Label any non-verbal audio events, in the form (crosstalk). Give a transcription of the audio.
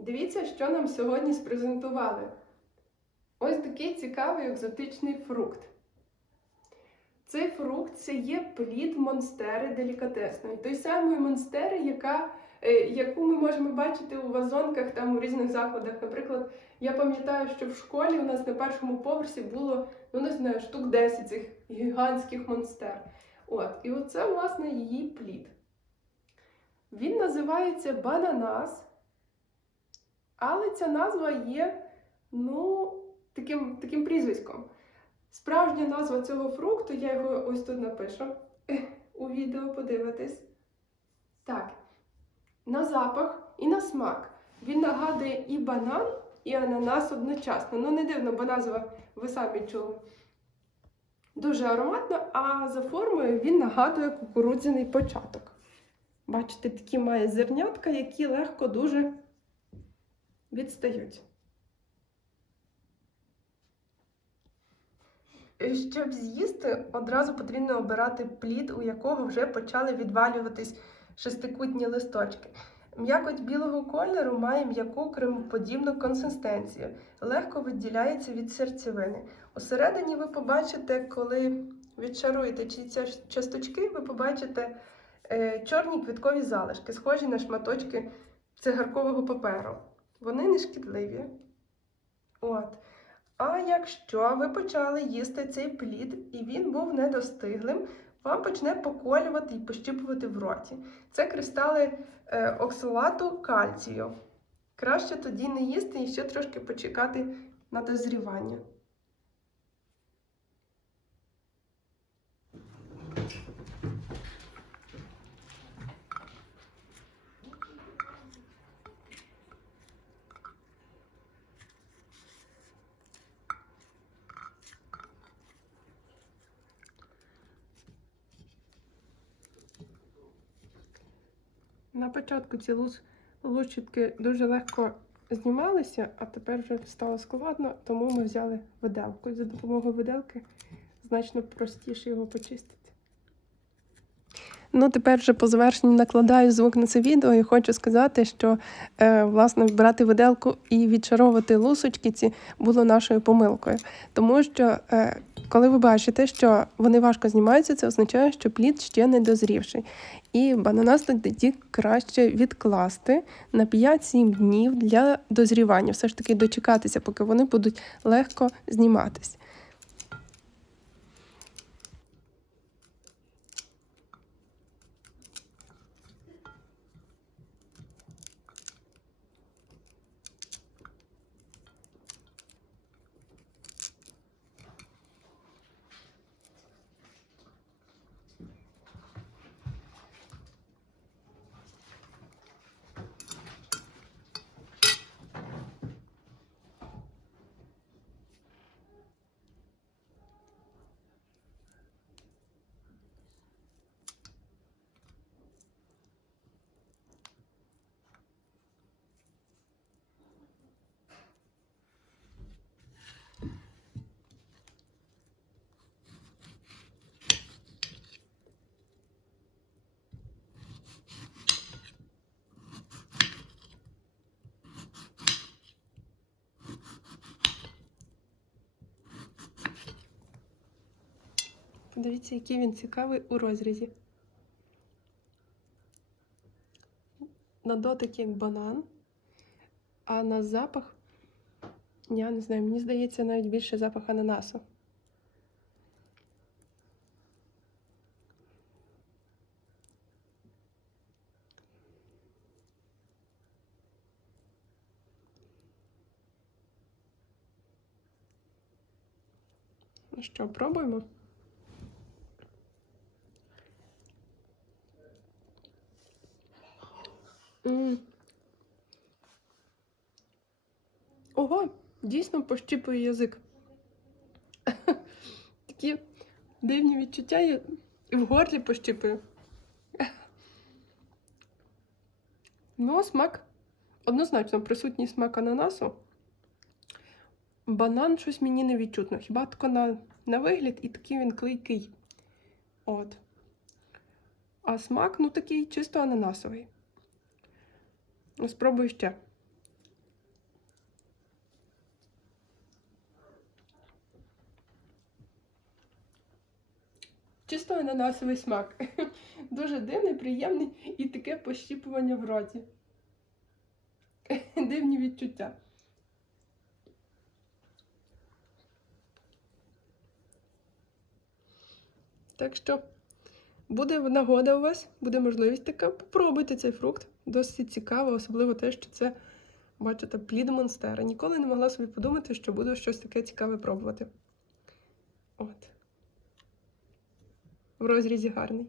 Дивіться, що нам сьогодні спрезентували. Ось такий цікавий екзотичний фрукт. Цей фрукт це є плід монстери делікатесної. Той самої монстери, яка, е, яку ми можемо бачити у вазонках там у різних закладах. Наприклад, я пам'ятаю, що в школі у нас на першому поверсі було, ну не знаю, штук 10 цих гігантських монстер. От, і оце, власне, її плід. Він називається бананас, але ця назва є, ну, таким, таким прізвиськом. Справжня назва цього фрукту, я його ось тут напишу. (laughs) У відео подивитись. Так. На запах і на смак. Він нагадує і банан, і ананас одночасно. Ну, не дивно, бо назва ви самі чули. Дуже ароматно, а за формою він нагадує кукурудзяний початок. Бачите, такі має зернятка, які легко дуже відстають. Щоб з'їсти, одразу потрібно обирати плід, у якого вже почали відвалюватись шестикутні листочки. М'якоть білого кольору має м'яку кремоподібну консистенцію, легко відділяється від серцевини. Усередині ви побачите, коли відшаруєте ці часточки, ви побачите е, чорні квіткові залишки, схожі на шматочки цигаркового паперу. Вони не шкідливі. От. А якщо ви почали їсти цей плід і він був недостиглим, вам почне поколювати і пощипувати в роті. Це кристали е, оксалату кальцію. Краще тоді не їсти і ще трошки почекати на дозрівання. На початку ці лущитки дуже легко знімалися, а тепер вже стало складно, тому ми взяли виделку. За допомогою виделки значно простіше його почистити. Ну, тепер вже по завершенню накладаю звук на це відео і хочу сказати, що е, власне брати виделку і відчаровувати лусочки ці було нашою помилкою. Тому що е, коли ви бачите, що вони важко знімаються, це означає, що плід ще не дозрівший. І бананас тоді краще відкласти на 5-7 днів для дозрівання. Все ж таки дочекатися, поки вони будуть легко зніматись. Подивіться, який він цікавий у розрізі. На дотик як банан, а на запах, я не знаю, мені здається, навіть більше запах ананасу. Ну що, пробуємо? Ого, дійсно пощіпує язик. (laughs) Такі дивні відчуття є і в горлі пощіпує. (laughs) Ну, смак однозначно присутній смак ананасу. Банан щось мені не відчутно. Хіба тако на, на вигляд і такий він клейкий. От. А смак, ну такий чисто ананасовий. Спробуй ще. Чисто ананасовий смак. (laughs) Дуже дивний, приємний і таке пощіпування в роті. (laughs) Дивні відчуття. Так що буде нагода у вас, буде можливість така. Попробуйте цей фрукт. Досить цікаво, особливо те, що це, бачите, плід монстера. Ніколи не могла собі подумати, що буду щось таке цікаве пробувати. От. В розрізі гарний.